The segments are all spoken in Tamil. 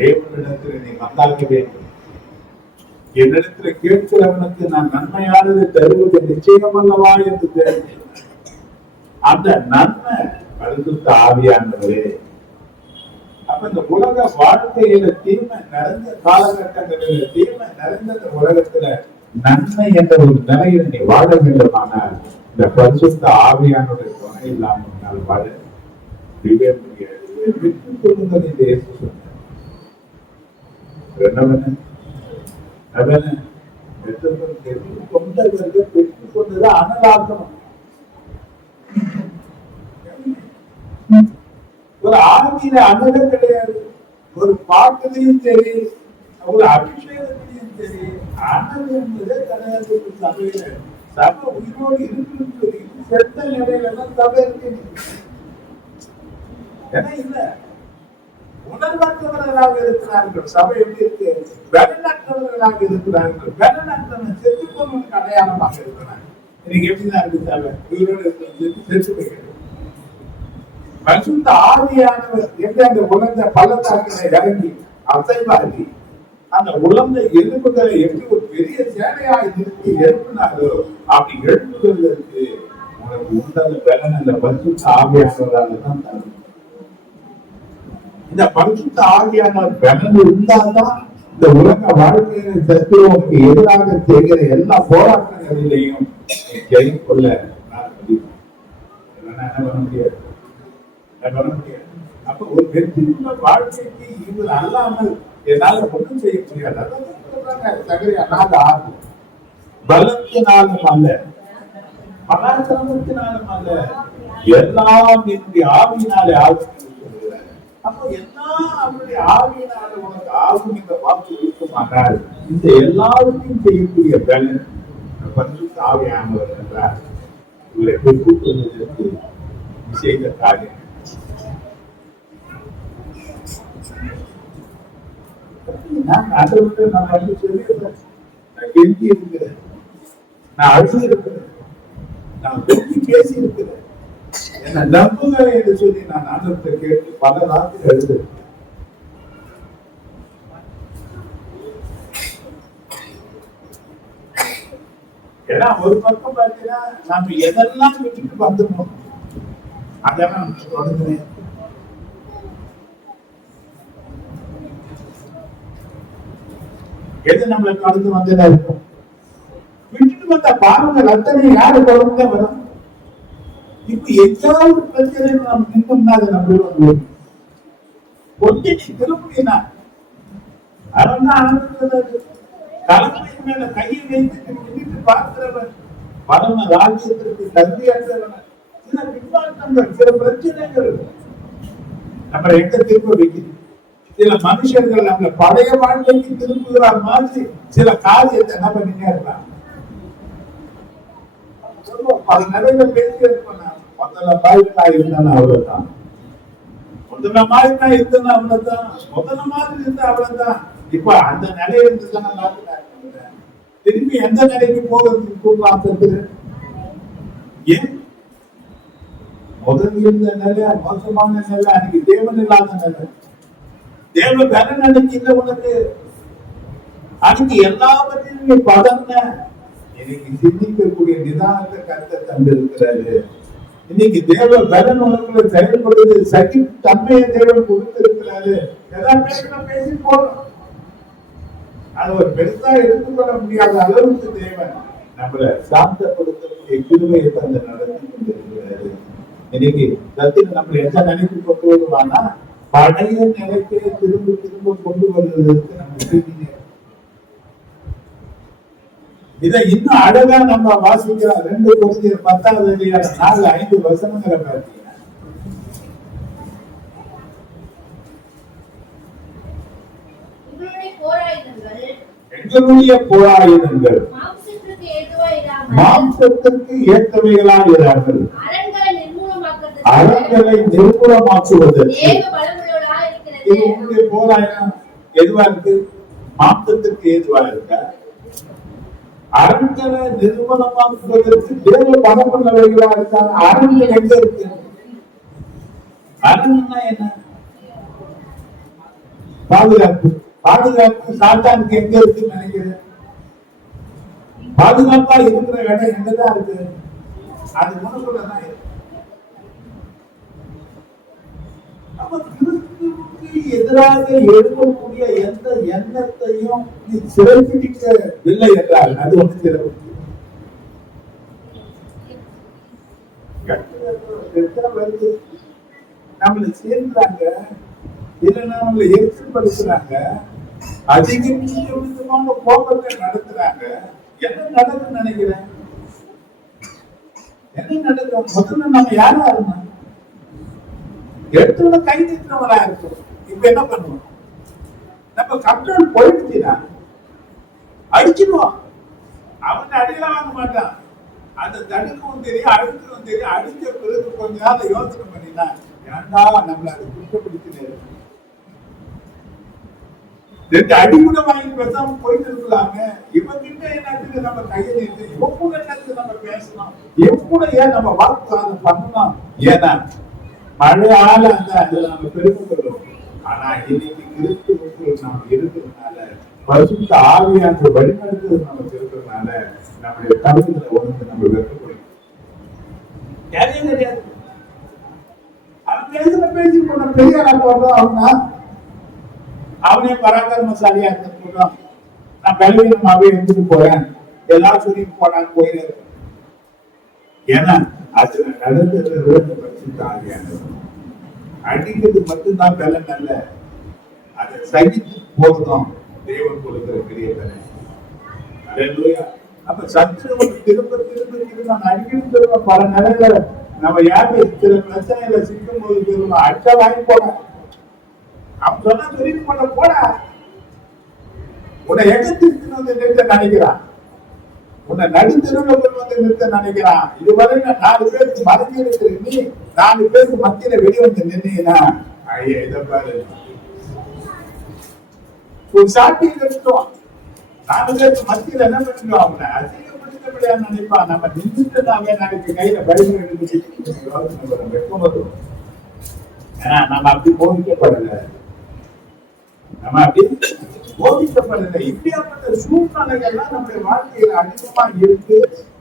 தேவனிடத்தில் நீ வந்தாக்க வேண்டும். என்னிடத்தில் கேட்கிறவனுக்கு நான் நன்மையானது தருவது நிச்சயம் அல்லவா என்று தெரிஞ்சு அந்த நன்மை பரிசுத்த ஆவியானவரே. அப்ப இந்த உலக வாழ்க்கையில தீமை நிறைந்த காலகட்டங்களில் தீமை நிறைந்த இந்த உலகத்துல நன்மை என்ற ஒரு நிலையில நீ வாழ வேண்டுமானால் இந்த பரிசுத்த ஆவியானுடைய துணை இல்லாமல் வாழ முடியாது. விட்டுக் கொள்ளுங்கள் என்று இயேசு சொன்னார். கொண்டவர்கள் பெற்றுக் கொண்டுதான் அனலாக்கணும். ஒரு ஆவியில அனலம் கிடையாது. ஒரு பாட்டுலையும் சரி, ஒரு அபிஷேகத்திலையும் சரி, அனல் என்பதே கிடையாது. சபையில சபை உயிரோடு இருக்கு, செத்த நிலையில தான் சபை இருக்கு. ஏன்னா இல்ல உணர்வற்றவர்களாக இருக்கிறார்கள். சபை எப்படி இருக்கு? வெள்ளநற்றவர்களாக இருக்கிறார்கள். வெள்ளநற்றவன் செத்துக்கொள்வதற்கு அடையாளமாக இருக்கிறாங்க. இன்னைக்கு எப்படிதான் இருக்கு சபை? உயிரோடு செத்து போய்கிறது. பரிசுத்த ஆவியானவர் எந்த அந்த உலர்ந்த பள்ளத்தாக்கினை இறங்கி அசைவாகி அந்த உலர்ந்த எலும்புகளை எப்படி ஒரு பெரிய சேனையாய் நிறுத்தி எழுப்பினாரோ அப்படி எழுப்புவதற்கு உனக்கு உண்டான பலன் அந்த பரிசுத்த ஆவியானவரால் தான் தரும். இந்த பரிசுத்த ஆவியானவர் பலன் இருந்தால்தான் இந்த உலக வாழ்க்கையில சத்துவனுக்கு எதிராக செய்கிற எல்லா போராட்டங்களிலையும் ஜெயம் கொள்ள பண்ண முடியாது. அப்ப ஒரு வெற்றி வாழ்க்கைக்கு இவர் அல்லாமல் என்னால ஒன்றும் செய்ய முடியாது. பலத்தினாலும் அல்ல, பராக்கிரமத்தினாலும் அல்ல, எல்லாம் என்னுடைய ஆவியினாலே ஆகும். அப்போ எல்லாம் அவருடைய ஆவியினால உனக்கு ஆகும் என்ற வாக்கு இருக்குமானால் இந்த எல்லாருக்கும் செய்யக்கூடிய பலன் பரிசுத்த ஆவியானவர் என்றார். இவரை கூட்டுவதற்கு செய்த காரியம். நான் அதை விட்டு நான் வந்து சொல்லியிருக்கிறேன், நான் கெஞ்சி இருக்கிறேன், நான் அழுது இருக்கிறேன், நான் வெற்றி பேசி இருக்கிறேன், என்ன நம்புங்க என்று சொல்லி நான் ஆண்டவர்கிட்ட கேட்டு பல நாட்கள் எழுது. ஏன்னா ஒரு பக்கம் பார்த்தீங்கன்னா நாம எதெல்லாம் விட்டுட்டு வந்துடணும் அதெல்லாம் தொடங்குறேன். எது நம்மளை கடந்து வந்ததா இருக்கும். விட்டுட்டு வந்த பாருங்க அத்தனை யாரு தொடர்ந்து வரும். இப்ப எதாவது பிரச்சனை நம்ம நின்றோம்னா அதை நம்ம ஒட்டி திரும்பினா அவன் அனுப்புறது தலைமை மேல கையை வைத்து விட்டு பார்க்கிறவன் பரம ராஜ்யத்திற்கு தகுதியற்றவன். சில பின்வாட்டங்கள், சில பிரச்சனைகள் நம்ம எங்க திரும்ப வைக்குது. சில மனுஷர்கள் நம்மள பழைய வாழ்க்கைக்கு திரும்புகிற மாதிரி சில காரியத்தை என்ன பண்ணிட்டே இருக்கலாம். பல நிறைய பேசி இருப்பேன். முதல்ல மாதிரி நான் இருந்தேன் அவ்வளவுதான், முதல்ல மாதிரி நான் இருந்தேன் அவ்வளவுதான், முதல்ல மாதிரி இருந்தா அவ்வளவுதான். இப்ப அந்த நிலையில இருந்துதான் திரும்பி எந்த நிலைக்கு போகிறதுக்கு கூப்பிட்டு ஏன் முதல் இருந்த நிலை மோசமான நிலை, அன்னைக்கு தேவன் இல்லாத நிலை. தேவ பலன் அன்னைக்கு இல்லை உனக்கு. அன்னைக்கு எல்லாவற்றையும் பதங்க இன்னைக்கு சிந்திக்கக்கூடிய நிதானத்தை கருத்தை தந்திருக்கிறாரு. இன்னைக்கு தேவ பலன் உனக்குள்ள செயல்படுவது சகி தன்மையை தேவன் கொடுத்திருக்கிறாரு. ஏதாவது பேசி போறோம், அது ஒரு பெருசா எடுத்துக்கொள்ள முடியாத அளவுக்கு தேவன் நம்மளை சாந்தப்படுத்தக்கூடிய கிருபையை தந்து நடத்தி கொண்டிருக்கிறாரு. இன்னைக்கு சத்தியம் நம்மளை எந்த நினைத்து கொண்டு வருவானா பழைய நிலைக்கு திரும்ப திரும்ப கொண்டு வருவதற்கு நம்ம இதை இன்னும் அழகா நம்ம வாசிக்கிறோம். 2 கொரிந்தியர் 10வது அதிகாரம் 4-5 வசனங்களை பார்த்தீங்கன்னா, எங்களுடைய போராயுதங்கள் மாம்சத்திற்கு ஏற்றவைகளாக இராமல் அறங்களை நிர்மூலமாக்குவதற்கு. இது உங்களுடைய போராயம் எதுவா இருக்கு? மாம்சத்திற்கு ஏதுவா இருக்க. அரண்களை நிர்மூலமாக்குவதற்கு தேவ பலமுள்ளவைகளா இருக்காங்க. அரண்கள் எங்க இருக்கு? அரண்னா என்ன? பாதுகாப்பு. பாதுகாப்பு சாத்தானுக்கு எங்க இருக்குன்னு நினைக்கிறேன்? பாதுகாப்பா இருக்கிற இடம் எங்கதான் இருக்கு? அது மனசுலதான் இருக்கு. நம்ம கிறிஸ்துவுக்கு எதிராக எழுதக்கூடிய எந்த எண்ணத்தையும் நீ சிறைப்பிடிக்கவில்லை என்றால் அது ஒன்று சிறப்பு. நம்மளை சேர்ந்தாங்க, இல்லைன்னா நம்மளை எரிச்சல்படுத்துறாங்க, அதிக விதமான போக்கத்தை நடத்துறாங்க. என்ன நடக்குன்னு நினைக்கிறேன்? என்ன நடக்கும்? முதல்ல நம்ம யாரா இருந்தோம்? எடுத்தோட கை நீட்டவரா இருக்கும். இப்ப என்ன பண்ணுவோம்? நம்ம கண்ட்ரோல் போயிடுச்சுன்னா அடிச்சிடுவோம். அவன் அடியெல்லாம் வாங்க மாட்டான். அந்த தடுக்கவும் தெரியும், அழுத்தவும் தெரியும். அடிச்ச பிறகு கொஞ்ச நாள் யோசனை பண்ணினா ஏன்டா நம்மள அதை குற்றப்படுத்தினேன். ரெண்டு அடி கூட வாங்கி பேசாம போயிட்டு இருக்கலாமே. இவங்கிட்ட என்னத்துக்கு நம்ம கையை நீட்டு, இவன் கூட என்னத்துக்கு நம்ம பேசணும், இவன் கூட ஏன் நம்ம வாக்குவாதம் பண்ணணும்? ஏன்னா மழையால அதுல நம்ம பெருமைப்படுறோம். ஆனா இன்னைக்கு கிறிஸ்துவுக்குள் நாம் இருக்கிறதுனால, பரிசுத்த ஆவியான வழிநடத்துறது நமக்கு இருக்கிறதுனால நம்முடைய தகுதிகளை உணர்ந்து நம்ம வெற்றப்படும் கிடையாது. அவன் பேசுற பேசி போன பெரியாரா போடுறோம். அவனே பராக்கிரமசாலியா இருந்துட்டோம். நான் பலவீனமாவே இருந்துட்டு போறேன், எல்லாரும் சொல்லிட்டு போனான்னு போயிரு. ஏன்னா அது நடந்துறது பரிசுத்த ஆவியானது. அடிக்கிறது மட்டும்தான் பலன் அல்ல, அதை சகித்து போதும் தேவன் கொடுக்கிற பெரிய பலன். அப்ப சத்துருவன் திரும்ப திரும்ப திரும்ப அடிக்கடி திரும்ப பல நிலையில நம்ம யாரு சில பிரச்சனையில சிக்கும் போது திரும்ப அடிச்சா வாங்கி போட. அவன் சொன்னா சொல்லிட்டு பண்ண போட. உன்னை எகத்திற்கு வந்து நிறுத்த நினைக்கிறான், உன்னை நடுத்தருவில் கொண்டு வந்து நிறுத்த நினைக்கிறான். இதுவரை 4 பேருக்கு மறைஞ்சு இருக்கிற நீ 4 பேருக்கு மத்தியில வெளிவந்து நின்னீங்கன்னா ஐயா இதை பாரு ஒரு சாட்டி கட்டுவோம். 4 பேருக்கு மத்தியில என்ன பண்ணிடுவோம்? அவனை அசிங்கப்படுத்தப்படியா நினைப்பான். நம்ம நின்றுட்டு நாமே நாளைக்கு கையில பயிர் எடுத்து வெப்பம் வரும். ஏன்னா நம்ம அப்படி போதிக்கப்படல, நம்ம அப்படி போதிக்கப்படல. இப்படியாப்பட்ட சூழ்நிலைகள்லாம் நம்முடைய வாழ்க்கையில் அதிகமா இருக்கு.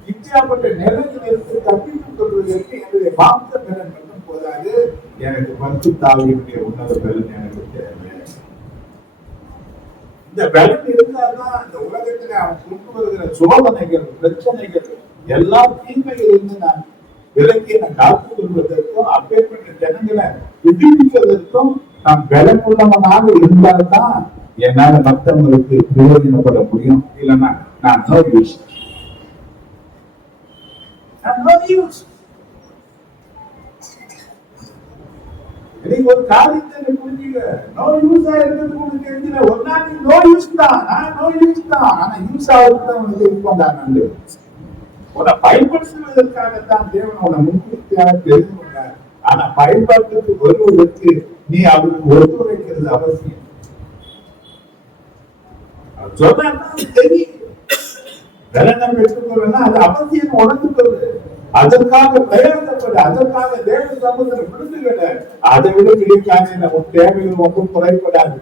இப்படியாப்பட்ட நிலைகள் இருக்கு. தப்பித்துக் கொள்வதற்கு என்னுடைய மாம்ச பலன் மட்டும் போதாது, எனக்கு பரிசுத்த ஆவியினுடைய உன்னத பலன் எனக்கு தேவை. இந்த பலன் இருந்தால்தான் அந்த உலகத்துல அவன் கொண்டு வருகிற சோதனைகள், பிரச்சனைகள் எல்லா தீமையில் இருந்து நான் விலக்கி நான் காத்துக் கொள்வதற்கும் அப்பேற்பட்ட ஜனங்களை விடுவிப்பதற்கும் நான் பலன் உள்ளவனாக இருந்தால்தான் என்னால மற்றவங்களுக்கு பிரயோஜனப்பட முடியும். இல்லைன்னா நான் நோ யூஸ். ஒரு காரியத்தை புரிஞ்சுக்க. நோ யூஸா இருக்கிறது உனக்கு தெரிஞ்சல. ஒரு நாள் நோ யூஸ் தான், நான் நோ யூஸ் தான். ஆனா யூஸ் ஆகுறது உனக்கு இருப்போம் தான். நல்லது உன்னை பயன்படுத்துவதற்காகத்தான் தேவன் உன்னை முன்கூட்டியாக தெரிந்து கொண்டார். ஆனா பயன்பாட்டுக்கு வருவதற்கு நீ அவருக்கு ஒத்துழைக்கிறது அவசியம். சொன்னா தெரியும் பலனை பெற்றுக்கொள்ளனா அது அவசியம் உணர்ந்து கொள்ளு. அதற்காக பிரயாசப்படு, அதற்காக தேவ சமூகத்தை விடுதுகளை. அதை விட பெரிய காரியம் உன் தேவைகள் ஒன்றும் குறைப்படாது.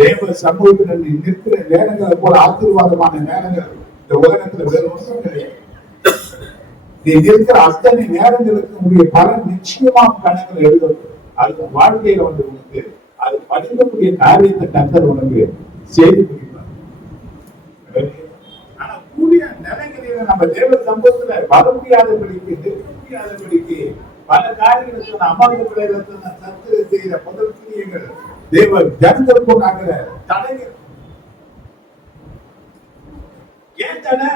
தேவ சமூகத்தில் நீ நிற்கிற நேரங்களை போல ஆசீர்வாதமான நேரங்கள் இந்த உலகத்துல வேறு ஒன்றும் கிடையாது. நீ இருக்கிற அத்தனை நேரங்களுக்கு உடைய பலன் நிச்சயமா கணக்கில் எழுதப்படும். அது வாழ்க்கையில வந்து உனக்கு அது படிக்கக்கூடிய காரியத்தை கர்த்தர் உனக்கு செய்து முடிப்பார். ஆனா கூடிய நிலைகளில நம்ம தேவ சம்பவத்துல வர முடியாதபடிக்கு, நிற்க முடியாதபடிக்கு பல காரியங்களை சொன்ன அம்மாவுக்கு பிள்ளைகளை சத்து செய்கிற முதல் கிரியங்கள் தேவ ஜனத்திற்கும் நாங்கிற தடைகள். ஏன் தடை?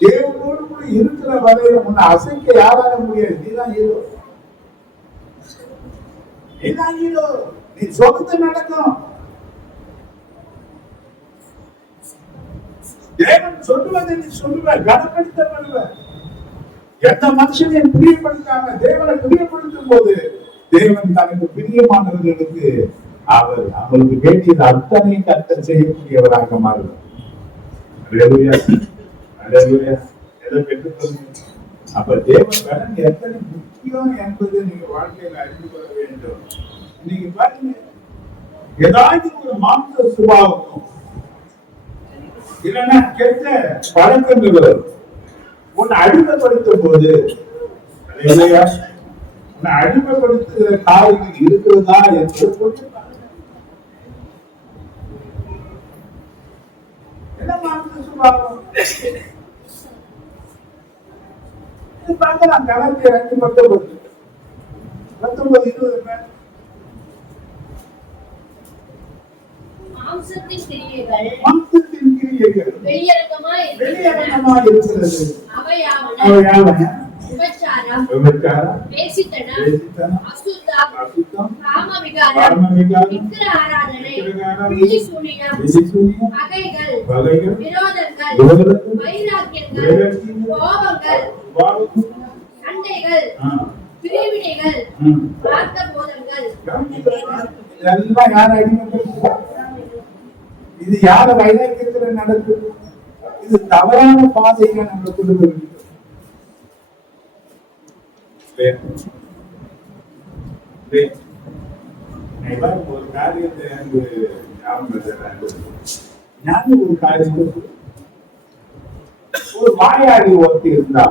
தேவனோடு கூட இருக்கிற வரையில உன்னை அசைக்க யாரால முடியாது. நீதான் ஹீரோ, நீதான் ஹீரோ. நீ சொந்த நடக்கும். தேவன் சொல்லுவதை நீ சொல்லுவ, கனப்படுத்தப்படுவ. எந்த மனுஷனையும் பிரியப்படுத்தாம தேவனை பிரியப்படுத்தும் போது தேவன் தனக்கு பிரியமானவர்களுக்கு அவருக்கு வேண்டியது அத்தனை கர்த்தர் செய்யக்கூடியவராக மாறுவார். எதை பெற்றுக்கொள்ளுங்க. அப்ப தேவ பலன் எத்தனை முக்கியம் என்பதை நீங்க வாழ்க்கையில அறிந்து கொள்ள வேண்டும். நீங்க பாருங்க, ஏதாச்சும் ஒரு மாற்ற சுபாவம் இல்லைன்னா கெட்ட பழக்கங்கள் உன்னை அடிமைப்படுத்தும் போது, உன்னை அடிமைப்படுத்துகிற காரியங்கள் இருக்கிறதா என்று என்ன மாற்ற சுபாவம் பார்க்கலாம். கணக்கு 19 மாம்சத்தின் கிரியைகள் வெளியரங்கமாய் இருக்கிறது. அவையாவன விபச்சாரம், வேசித்தனம், அசுத்தம், காமவிகாரம், விக்கிர ஆராதனை, பில்லிசூனியம், பகைகள், விரோதங்கள், வைராக்கியங்கள், கோபங்கள், சண்டைகள், பிரிவினைகள், வார்த்த போதங்கள். இதெல்லாம் யார் அடிமைப்படுத்த? இது யார வைராக்கியத்துல நடக்குது? இது தவறான பாதையில நம்ம குடும்பம். ஒரு காரியத்தை ஒரு காரியத்தை ஒரு வாயாடி ஒருத்தி இருந்தா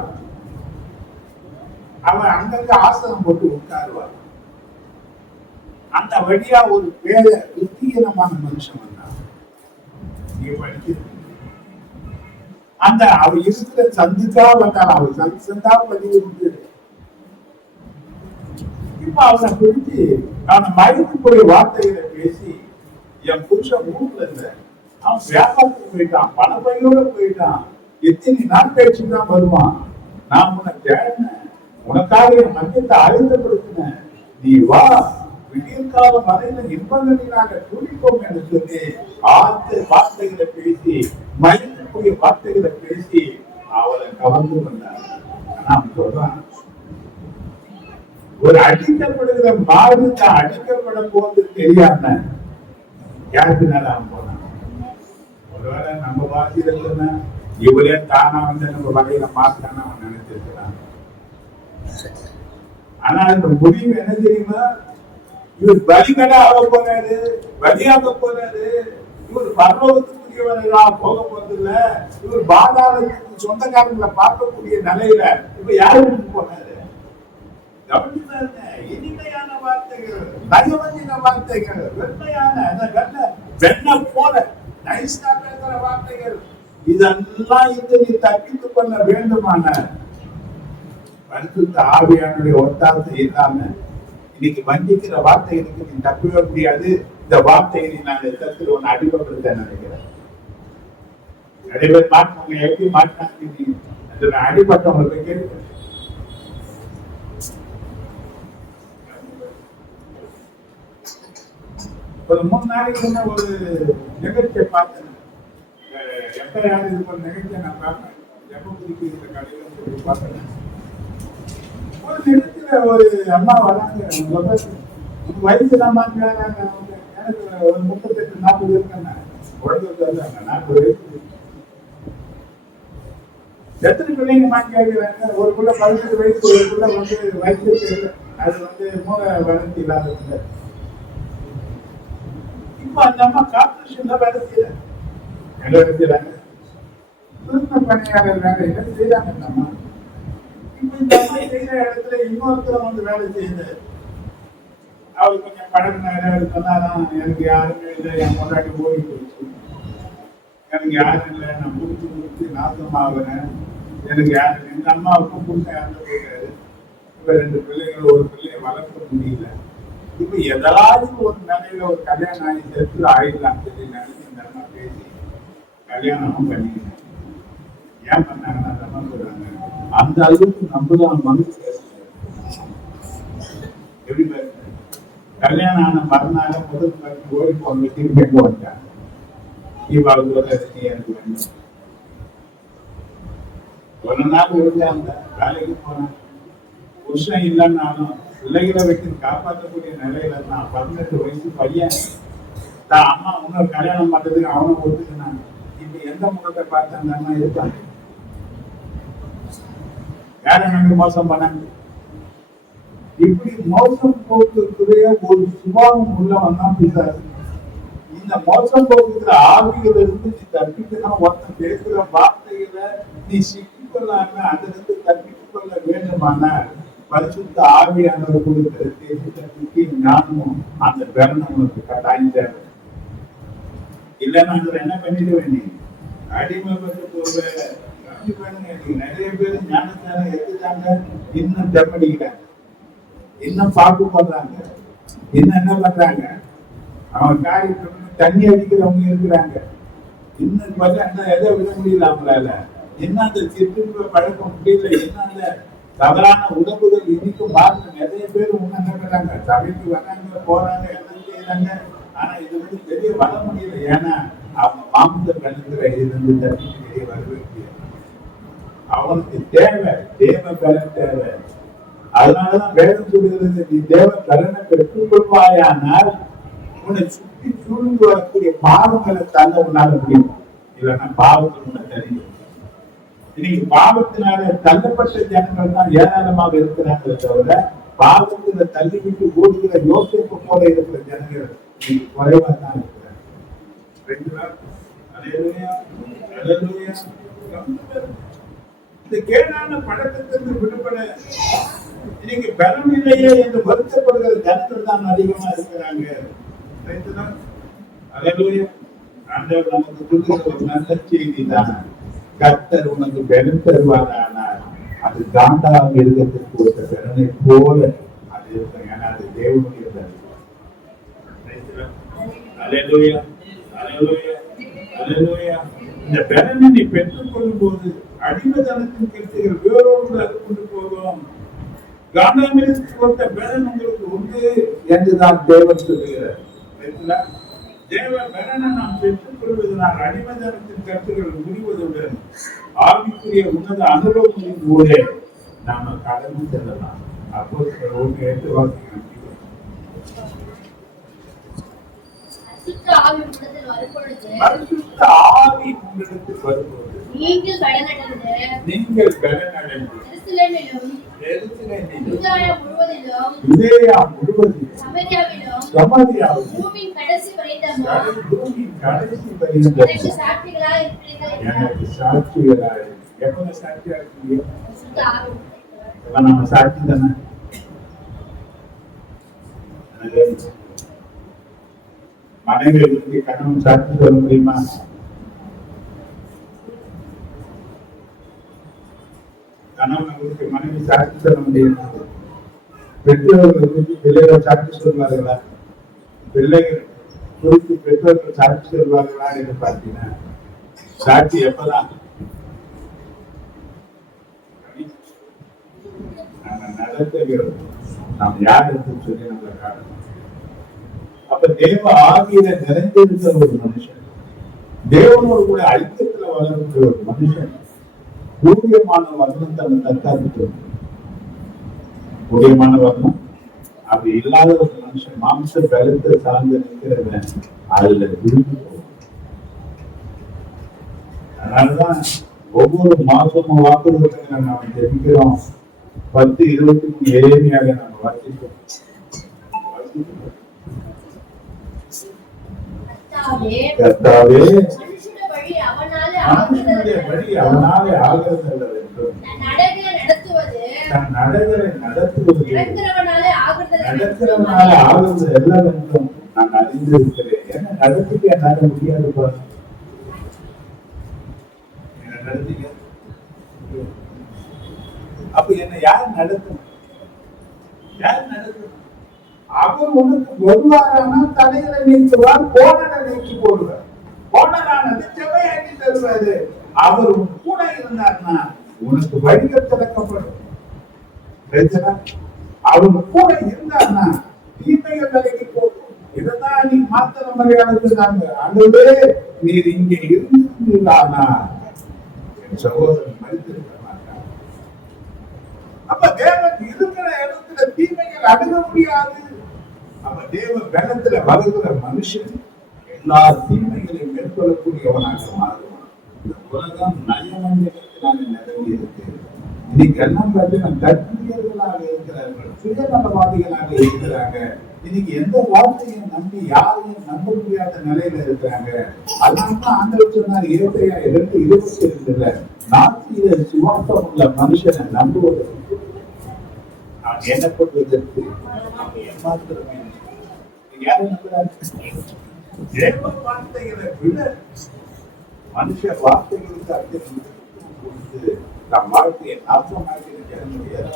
அவன் அங்கங்க ஆசனம் போட்டு உட்காருவான். அந்த வழியா ஒரு பேர புத்திகரமான மனுஷன் வந்தான். அந்த அவ இருக்கிற சந்துக்கா வந்தால் அவள் சந்தா பதிவு உண்டு. இப்ப அவனை பிடிச்சு அவனை மயக்கக்கூடிய வார்த்தைகளை பேசி, என் புருஷன் ஊர்ல இல்ல, அவன் வியாபாரத்துக்கு போயிட்டான், பணப்பையோட போயிட்டான், எத்தனை நாள் கழிச்சு தான் வருவான், நான் உன்னை தேடினேன், உனக்காக என் மஞ்சத்தை அழுத்தப்படுத்தினேன், நீ வா, விடியற்காலம் வரையில இன்பங்களினாக துடிப்போம் என்று சொல்லி வார்த்தைகளை பேசி, மயக்கக்கூடிய வார்த்தைகளை பேசி அவளை கவர்ந்து வந்தார். நான் சொல்றான், ஒரு அடிக்கப்படுகிற மாடு தான் அடிக்கப்படும் போது தெரியாம யாருக்கு நேரம் போனான். ஒருவேளை நம்ம வாசிக்கிறதுன்னா இவரே தானா வந்து நம்ம வகையில மாத்தான அவன் நினைச்சிருக்கிறான். ஆனா இந்த முடிவு என்ன தெரியுமா? இவர் பலிகடா ஆக போறாரு, பலியாக போறாரு, இவர் பரலோகத்துக்குரியவர்களா போக போறது இல்ல, இவர் பாதாளத்துக்கு சொந்தக்காரங்களை பார்க்கக்கூடிய நிலையில இப்ப யாருக்கு போனாரு? இனிமையான வார்த்தைகள், நயவஞ்சக வார்த்தைகள், வெண்மையான வெண்ண போல நைஸ்டா பேசுற வார்த்தைகள், இதெல்லாம் நீ தப்பித்துக் கொள்ள வேண்டுமான பரிசுத்த ஆவியானுடைய ஒத்தாசை இல்லாம இன்னைக்கு வஞ்சிக்கிற வார்த்தைகளுக்கு நீ தப்பவே முடியாது. இந்த வார்த்தையை நான் எத்தத்தில் ஒன்னு அடிபடுத்த நினைக்கிறேன். நிறைய பேர் மாட்டாங்க, எப்படி மாட்டாங்க அடிபட்டவங்களுக்கு கேட்க. ஒரு 3 நாளைக்கு முன்ன ஒரு நிகழ்ச்சியை பார்த்தேன். எப்ப யாரும் இது ஒரு நிகழ்ச்சியை நான் பார்த்தேன். எப்ப புதுக்கு இந்த கடையில சொல்லி பார்த்தேன். ஒரு நிகழ்ச்சியில ஒரு அம்மா வராங்க, வயசு தான் எனக்கு ஒரு 38-40 இருக்கேன். குழந்தை 40 வயசு. எத்தனை பிள்ளைங்க மாற்றி கேட்கிறாங்க? ஒரு பிள்ளை 18 வயசு, ஒரு பிள்ளை வந்து வயசு அது வந்து மூளை வளர்ச்சி இல்லாதவங்க. இப்ப அந்த அம்மா கார்பரேஷன்ல வேலை செய்யறாங்க, பணியாளர் வேலையில செய்யறாங்க. அந்த அம்மா இப்ப இந்த அம்மா செய்யற இடத்துல இன்னொருத்தர் வந்து வேலை செய்யுது. அவரு கொஞ்சம் படம் நிறைய சொன்னாதான், எனக்கு யாருமே இல்லை, என் முன்னாடி ஓடி போயிடுச்சு, எனக்கு யாரும் இல்லை, நான் முடிச்சு நாசமாகிறேன், எனக்கு யாரு. இந்த அம்மாவுக்கும் புருஷன் இறந்து போயிட்டாரு. இப்ப 2 பிள்ளைகள், ஒரு பிள்ளைய வளர்க்க முடியல. இப்ப ஏதாச்சும் ஒரு நிலையில ஒரு கல்யாணம் ஆகி செத்துல ஆயிடலாம் சொல்லி நினைச்சு இந்த அம்மா பேசி கல்யாணமும் பண்ணிக்கிறேன். ஏன் பண்ணாங்கன்னா அந்த அம்மா சொல்றாங்க, அந்த அளவுக்கு நம்மதான் மனசு பேசுறேன். எப்படி பேசுறேன்? கல்யாணம் ஆன மறுநாள் முதல் ஓடி போன வீட்டுக்கு கேட்க வந்தாங்க, இவாளுக்கு எனக்கு வேண்டும். ஒரு நாள் இருந்தாங்க, வேலைக்கு போனேன். புருஷன் இல்லைன்னாலும் பிள்ளைகளை வச்சு காப்பாற்றக்கூடிய நிலையில இருந்தான். 18 வயசு பையன் தான் அம்மா இன்னொரு கல்யாணம் பண்றதுக்கு அவனை ஒத்துக்கினாங்க. இப்ப எந்த முகத்தை பார்த்து அந்த அம்மா இருப்பாங்க? வேற எனக்கு மோசம் பண்ணாங்க. இப்படி மோசம் போக்குடைய ஒரு சுபாவம் உள்ளவன் தான் பிசாசு. இந்த மோசம் போக்குகிற ஆவியில இருந்து நீ தப்பிக்கணும். ஒருத்தன் பேசுற வார்த்தைகளை நீ சிக்கிக்கொள்ளாம அதுல இருந்து தப்பித்துக் கொள்ள வேண்டுமான பரிசுத்த ஆவியானவர் கொடுக்கிற தேசத்திற்கு ஞானமும் அந்த பெறணும் உனக்கு கட்டாயம் தேவை. இல்லைன்னா அதுல என்ன பண்ணிட வேண்டி அடிமைப்பட்டு போக நிறைய பேர் ஞானத்தான எடுத்துட்டாங்க, இன்னும் தெப்படிக்கிறாங்க, இன்னும் பாக்கு பண்றாங்க, இன்னும் என்ன பண்றாங்க, அவன் காரியத்தை தண்ணி அடிக்கிறவங்க இருக்கிறாங்க. இன்னும் பார்த்தா எதை விட முடியல அவங்களால. என்ன அந்த சிற்று பழக்கம் முடியல, என்ன அந்த தவறான உடம்புகள் இன்னைக்கும் பார்த்து நிறைய பேர் ஒண்ணு என்ன பண்றாங்க, சபைக்கு வராங்க போறாங்க எல்லாம் செய்யறாங்க. ஆனா இது வந்து வெளியே வர முடியல. ஏன்னா அவங்க மாம்ச கண்ணுக்கிற இருந்து தண்ணி வெளியே வரவே முடியாது. அவனுக்கு தேவை தேவ பலன் தேவை. அதனாலதான் வேதம் சொல்கிறது, நீ தேவ பலனை பெற்றுக் கொள்வாயானால் உன்னை சுற்றி சூழ்ந்து வரக்கூடிய பாவங்களை தள்ள உன்னால முடியும். இல்லைன்னா பாவத்தில் உன்னை தெரியும். இன்னைக்கு பாவத்தினால தள்ளப்பட்ட ஜனங்கள் தான் ஏராளமாக இருக்கிறாங்களே தவிர பாவத்துல தள்ளிவிட்டு ஓடுகிற யோசிப்பு போல இருக்கிற ஜனங்கள் இன்னைக்கு குறைவா தான் இருக்கிறாங்க. இந்த கேடான பழக்கத்திலிருந்து விடுபட இன்னைக்கு பலம் இல்லையே என்று வருத்தப்படுகிற ஜனங்கள் தான் அதிகமா இருக்கிறாங்க. ஆண்டவர் நமக்கு கொடுக்கிற ஒரு நல்ல செய்தி தான், கர்த்தர் உனக்கு பலன் தருவாரானால் அது காண்டாக மிருகத்திற்கு ஒரு பலனை போல அது இருக்கும். ஏன்னா அது தேவனுடைய பலன். இந்த பலனை நீ பெற்றுக் கொள்ளும் போது அடிமதனத்தின் கருத்துகள் வேறோடு அது கொண்டு போகும். காண்டாமிருகத்துக்கு கொடுத்த பலன் உங்களுக்கு உண்டு என்றுதான் தேவன் சொல்லுகிறார். தேவ பலனை நாம் பெற்றுக் கொள்வதனால் அடிமதனத்தின் கருத்துக்கள் முடிவதுடன் ஆவிக்குரிய உன்னத அனுபவங்களின் ஊரே நாம கடந்து செல்லலாம். அப்போ ஏற்று வாசிக்கிறோம். பரிசுத்த ஆவி உங்களிடத்தில் வரும்போது நீங்கள் பலனடைந்து யூதேயா முழுவதிலும் சமாரியாவிலும் பூமியின் கடைசி பரியந்தமும் எனக்கு சாட்சிகளாய் எப்ப சாட்சியா இருக்கீங்க? நம்ம சாட்சி தானே. மனைவிகளுக்கு கணவன் சாட்சி சொல்ல முடியுமா? கணவனுக்கு மனைவி சாட்சி சொல்ல முடியுமா? பெற்றோர்கள் குறித்து பிள்ளைகள் சாட்சி சொல்வார்களா? பிள்ளைகள் குறித்து பெற்றோர்கள் சாட்சி சொல்வார்களா என்று பார்த்தீங்கன்னா சாட்சி எப்பதான் நாம நடத்துகிறோம். நாம் யார் என்று சொல்லி நம்மளை காரணம். அப்ப தேவ ஆவியில நிறைந்திருக்கிற ஒரு மனுஷன், தேவனோடு கூட ஐக்கியத்துல வளர்க்கிற ஒரு மனுஷன் ஊதியமான வர்ணம் தன்னை தற்காத்து. ஊதியமான வர்ணம் அப்படி இல்லாத ஒரு மனுஷன் மாம்ச பலத்தை சார்ந்து நிற்கிறவன் அதுல விரும்பி போகும். அதனாலதான் ஒவ்வொரு மாசமும் வாக்குறுதிகளை நாம ஜெபிக்கிறோம். 10:23 எளிமையாக நம்ம வாசிப்போம். கர்த்தாவே மனுஷனுடைய வழி அவனாலே ஆகிறது அல்ல என்றும் தன் நடைகளை நடத்துவது நடக்கிறவனாலே ஆகிறது எல்லாம் என்றும் நான் அறிந்திருக்கிறேன். என்ன நடத்திக்க என்னால முடியாது பாருங்க. என்ன நடத்திக்க அப்ப என்ன யார் நடத்தணும்? யார் நடத்தணும்? அவர் உனக்கு வருவாரானால் தடைகளை நீக்குவார், கோணலை நீக்கி போடுவார். கோணலானது செவ்வையாக்கி தருவாரு. அவர் உன் கூட இருந்தார்னா உனக்கு வழிகள் திறக்கப்படும். அவர் கூட இருந்தார்னா தீமைகள் விலகி போகும். இதைதான் நீ மாத்திர மரியாதைங்க. அல்லது நீர் இங்கே இருந்தானா என் சகோதரன் மறித்திருக்க மாட்டார். அப்ப தேவன் இருக்கிற இடத்துல தீமைகள் அணுக முடியாது. அப்ப தேவ பலத்துல வருகிற மனுஷன் எல்லா தீமைகளையும் மேற்கொள்ளக்கூடியவனாக மாறுவான். இந்த உலகம் நயமஞ்சத்தினால நிரம்பி இருக்கு. இன்னைக்கு எல்லாம் பார்த்தீங்கன்னா கற்பீர்களாக இருக்கிறார்கள், சுயநலவாதிகளாக இருக்கிறாங்க. இன்னைக்கு எந்த வார்த்தையும் நம்பி யாரையும் நம்ப முடியாத நிலையில இருக்கிறாங்க. அதனாலதான் ஆண்டவர் சொன்னார் ஏசாயா 2:22 நாசியில சுவாசம் உள்ள மனுஷனை நம்புவதற்கு நான் எண்ணப்படுவதற்கு ஏமாத்திரமே. யாரை நம்புறாங்க? தேவ வார்த்தைகளை விட மனுஷ வார்த்தைகளுக்கு அர்த்தம் கொடுத்து தம் வாழ்க்கையை நாசமாக்கி இருக்கிற முடியாது.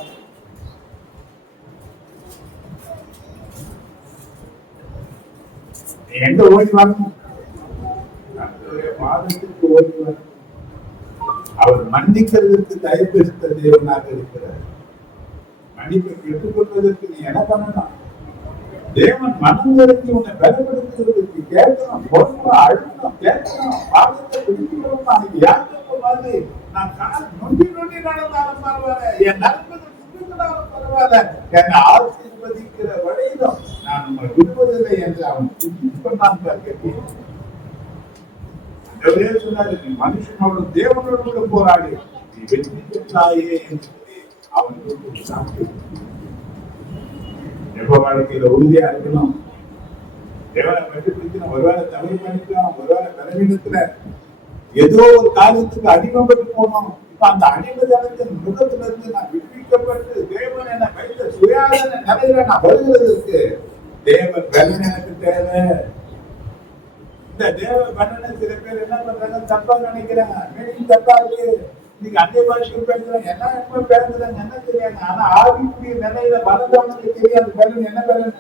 எங்க ஓடி வரணும்? மாதத்துக்கு ஓடி வரணும். அவர் மன்னிக்கிறதுக்கு தயப்பெடுத்த தேவனாக இருக்கிறார். மன்னிப்பை பெற்றுக்கொள்வதற்கு நீ என்ன பண்ணலாம்? தேவன் மனம் இறங்கி உன்னை பலப்படுத்துவதற்கு கேட்கணும், பொறுக்கணும், அழுத்தணும், கேட்கணும், பாதத்தை பிடிக்கணும். அன்னைக்கு யாருக்கு மாதிரி நான் கால் நொண்டி நொண்டி நடந்தாலும் பரவாயில்ல, என் நண்பர்கள் சுற்றுனாலும் பரவாயில்ல, என்னை ஆசீர்வதிக்கிற வழியிலும் நான் உங்களை விடுவதில்லை என்று அவன் சொன்னான். சொன்னாரு, நீ மனுஷனோடு தேவனோடு கூட போராடி நீ வெற்றி பெற்றாயே என்று அவனுக்கு எப்ப வாழ்க்கையில உறுதியா இருக்கணும். தேவனை கண்டுபிடிக்கணும். ஒருவேளை தமிழ் பண்ணிக்கலாம், ஒருவேளை பலவீனத்துல ஏதோ ஒரு காரியத்துக்கு அடிமைப்பட்டு போனோம். இப்ப அந்த அடிமைதனத்தின் முகத்துல இருந்து நான் விடுவிக்கப்பட்டு தேவன் என்னை வைத்த சுயாதன நிலையில நான் வருகிறதுக்கு தேவன் பலன் எனக்கு தேவை. இந்த தேவ பலனை சில பேர் என்ன பண்றாங்க, தப்பா நினைக்கிறாங்க. மீனிங் தப்பா இருக்கு. நீங்க அந்நிய பாஷையில் பேசுறாங்க, என்ன பேசுறாங்க என்ன தெரியாது. ஆனா ஆவிக்குரிய நிலையில வளர்ந்தவனுக்கு தெரியாது பலன் என்ன பலன்.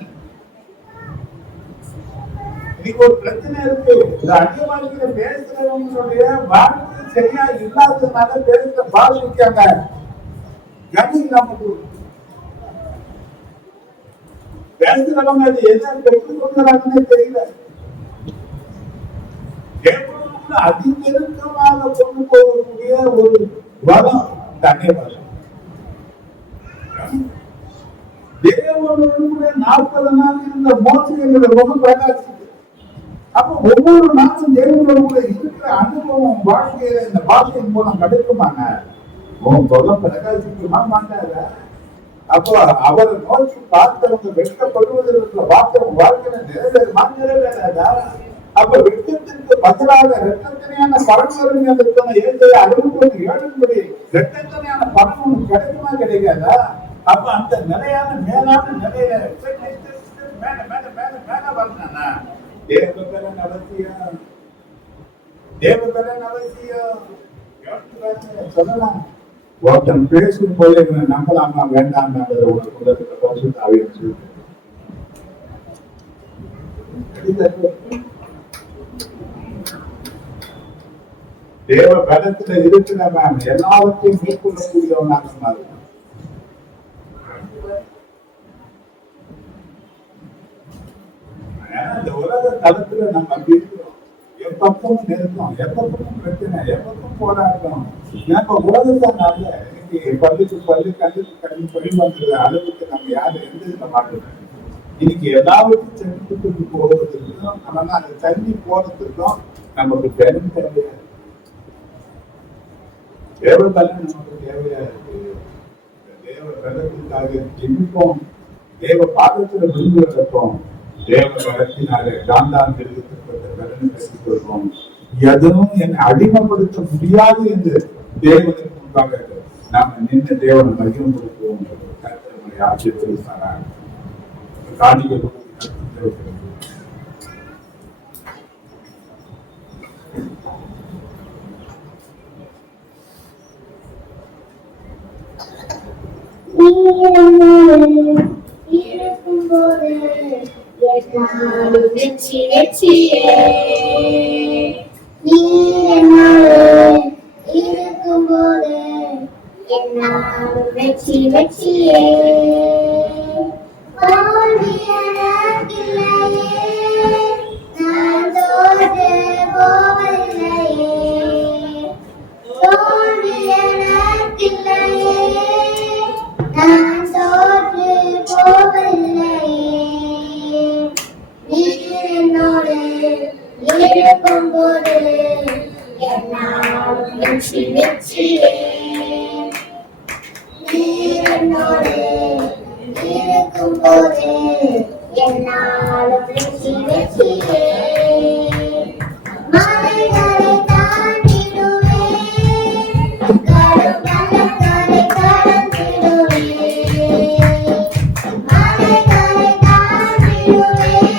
இன்னைக்கு ஒரு பிரச்சனை இருக்கு. இந்த அந்நிய பாஷையில பேசுறவங்களுடைய வாழ்க்கை சரியா இல்லாததுனால பேசுற பாஷைக்காங்க கனி நமக்கு பேசுறவங்க அது என்ன பெற்றுக் கொள்கிறாங்கன்னு தெரியல. அதிநெருக்கமாக கொண்டு போகக்கூடிய ஒரு வரம் அந்நிய பாஷை. தேவனோடு 40 நாள் இருந்த மோசையோட முகம் பிரகாசித்து, அப்ப ஒவ்வொரு நாளும் தேவனோடு கூட இருக்கிற அனுபவம் வாழ்க்கையில இந்த பாஷையின் மூலம் கிடைக்குமாங்க. உன் முகம் பிரகாசிக்குமா மாட்டாங்க. அப்போ அவரை நோக்கி பார்த்தவங்க வெட்கப்படுவதற்கு பார்த்தவங்க வாழ்க்கையில நிறைவேறுமா நிறைவேறாதா? அப்ப வெட்கத்திற்கு பதிலாக இரட்டத்தனையான பலன் வரும் என்று சொன்ன ஏசாயா 61:7 இரட்டத்தனையான பலன் உனக்கு கிடைக்குமா கிடைக்காதா? அப்ப அந்த நிலையான மேலான நிலையில மேல மேல மேல மேல வரணும்னா தேவபலன் அவசியம். தேவபலன் அவசியம். சொல்லலாம், ஒருத்தன் பேசும் போது நம்பலாமா வேண்டாமா உனக்கு தேவ பலத்துல இருக்கிறவன் எல்லாவற்றையும் மேற்கொள்ளக்கூடியவனாக மாறும். இந்த உலக தளத்துல நம்ம அப்படி இருக்கிறோம். எப்பப்பவும் நெருக்கம், எப்பப்பவும் பிரச்சனை, எப்பப்பவும் போராட்டம். நம்ம உலகத்தை நல்ல இன்னைக்கு பள்ளிக்கு பள்ளி கல்லுக்கு கல்வி பள்ளி வந்துடுற அளவுக்கு நம்ம யாரும் எந்த இதுல மாட்டோம். இன்னைக்கு எல்லாவற்றையும் செலுத்துக்கு போவதற்கும் நம்ம அதை தள்ளி போறதுக்கும் நமக்கு பெரும் தேவையா இருக்கு. தேவ பலன் நமக்கு தேவையா இருக்கு. தேவ பலத்திற்காக ஜெபிப்போம். தேவ பாதத்துல விழுந்து கிடப்போம். தேவ பலத்தினாலே காந்தான் தெரிவிக்கப்பட்ட பலனை பெற்றுக் கொள்வோம். எதுவும் என்னை அடிமைப்படுத்த முடியாது என்று தேவனுக்கு முன்பாக நாம நின்று தேவனை மகிமைப்படுத்துவோம். கர்த்தர் ஆட்சியத்தில் சாராங்க காணிகள் இருக்கும்போது வெற்றி வெற்றியே இருக்கும்போது என்னாலும் வெற்றி வெற்றியே நான் தோற்று போவதில்லையே தோல்வி எனக்கில்லையே நான் தோற்று போவதில்லையே நீர் என்னோடு இருக்கும்போது என்னாலும் வெற்றி வெற்றியே நீர் என்னோடு இருக்கும்போது என்னாலும் வெற்றி வெற்றியே மலைகளை தாண்டிடுவேன் கடும் பள்ளங்களை கடந்திடுவேன் மலைகளை தாண்டிடுவேன்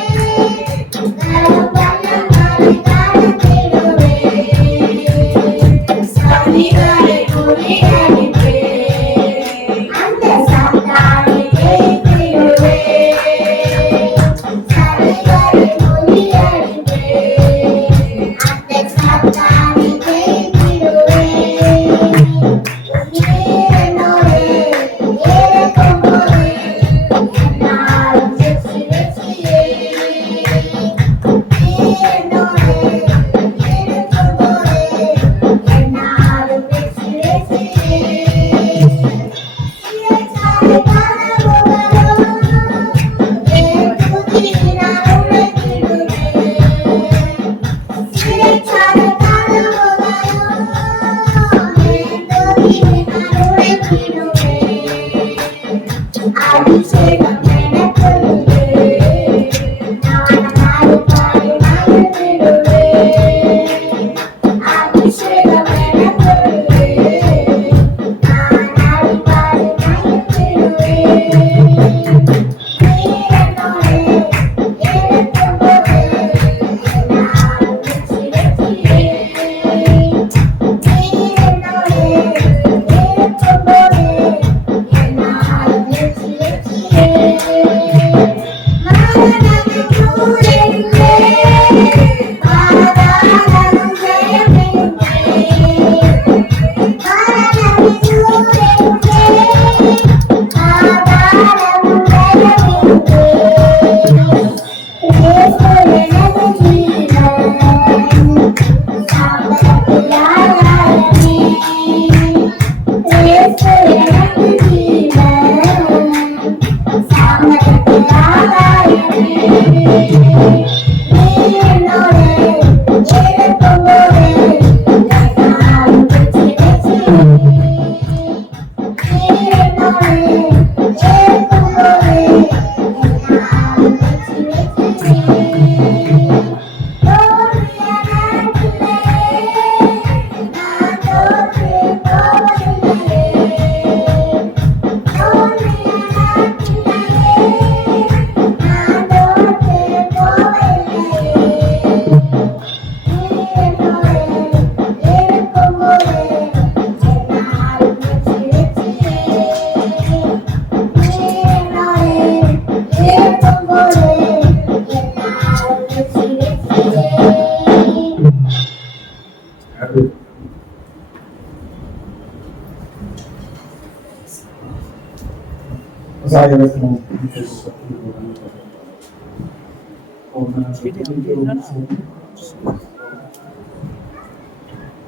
கடும் பள்ளங்களை கடந்திடுவேன் சதிகளை முறியடிப்பேன் அந்த சாத்தானை ஜெயித்திடுவேன் சதிகளை முறியடிப்பேன் அந்த சாத்தானை ஜெயித்திடுவேன் என்னோடு இருக்கும்போது என்னாலும் வெற்றி வெற்றியே என்னோடு இருக்கும்போது என்னாலும் வெற்றி வெற்றியே சிறைச்சாலை கதவுகளும் என் துதியினால் உடைத்திடுவேன் சிறைச்சாலை கதவுகளும் என் துதியினால் உடைத்திடுவேன் அபிஷேகம் எனக்குள்ளே நான் பாடி பாடி மகிழ்ந்திடுவேன் அபிஷேகம் எனக்குள்ளே நான் பாடி பாடி மகிழ்ந்திடுவேன் நீர் என்னோடு இருக்கும்போது என்னாலும் வெற்றி வெற்றியே நீர் என்னோடு இருக்கும்போது என்னாலும் வெற்றி வெற்றியே மரணத்தை சூழலிலே பாதாளமும் ஜெயமெடுப்பே மரணத்தை சூழலிலே பாதாளமும் ஜெயமெடுப்பே இயேசு எனது ஜீவன் சாம்பலத்தில் ஆகாயமே இயேசு எனது ஜீவன் சாம்பலத்தில் ஆகாயமே நீர் என்னோடு இருக்கும்போது என்னாலும் வெற்றி வெற்றியே நீர் என்னோடு இருக்கும்போது என்னாலும் வெற்றி வெற்றியே தோல்விய நாட்டிலே நான் தோற்று போவதில்லையே தோல்விய நாட்டிலே நான் தோற்று போவதில்லையே நீர் என்னோடு இருக்கும்போது என்னாலும் வெற்றி வெற்றியே நீர் என்னோடு இருக்கும்போது என்னாலும் வெற்றி வெற்றியே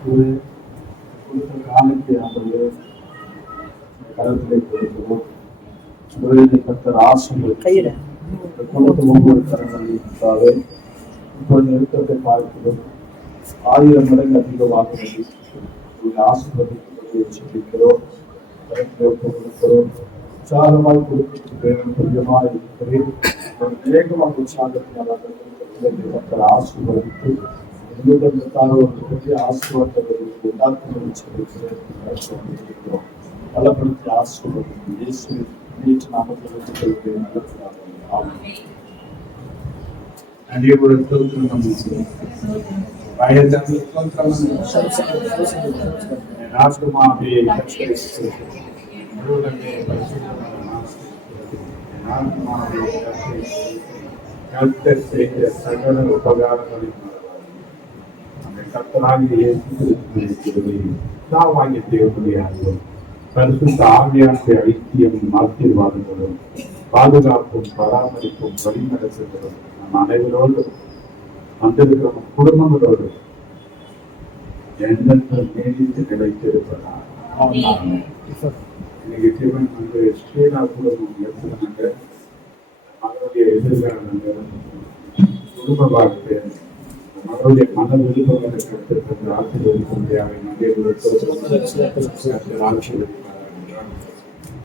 ஒரு கொடுத்த காலத்தை ஆண்டவரே கருத்திலே கொடுக்கிறோம். உலகத்தை கர்த்தர் ஆசீர்வதித்து கொடுத்த ஒவ்வொரு கரங்களையும் இப்பொழுது நெருக்கத்தை பார்க்கிறோம். 1000 மடங்கு அதிகமாக ஆசீர்வதித்து வச்சிருக்கிறோம். கருத்திலே கொடுக்கிறோம். உற்சாகமாய் கொடுக்கிறேன். பிரியமாய் இருக்கிறேன். வேகமாக உற்சாகத்தினால் கர்த்தர் ஆசீர்வதித்து ஆசீர்வாதத்தை உண்டாக்குகிறோம். பலப்படுத்தி ஆசீர்வதித்து இயேசு நீட்டு நாமத்தில் கர்த்தர் செய்த சகல உபகாரங்களின் கர்த்தராகிய இயேசு கிறிஸ்துவின் பிதாவாகிய தேவனுடைய அன்பும் பரிசுத்த ஆவியானுடைய ஐக்கியமும் ஆசீர்வாதங்களும் பாதுகாப்பும் பராமரிப்பும் வழிநடத்துகிறோம் நம் அனைவரோடு வந்திருக்கிற குடும்பங்களோடு எண்ணத்தில் நீடித்து நிலைத்திருப்பதாக. இன்னைக்கு சிவன் வந்து ஸ்ரீலா குடும்பம் எடுத்துனாங்க. அவருடைய எதிர்காலம் குடும்ப வாழ்க்கை மகளுடைய மன விருப்பங்களை கருத்து ஆசீர்வதிக்க முடியாது.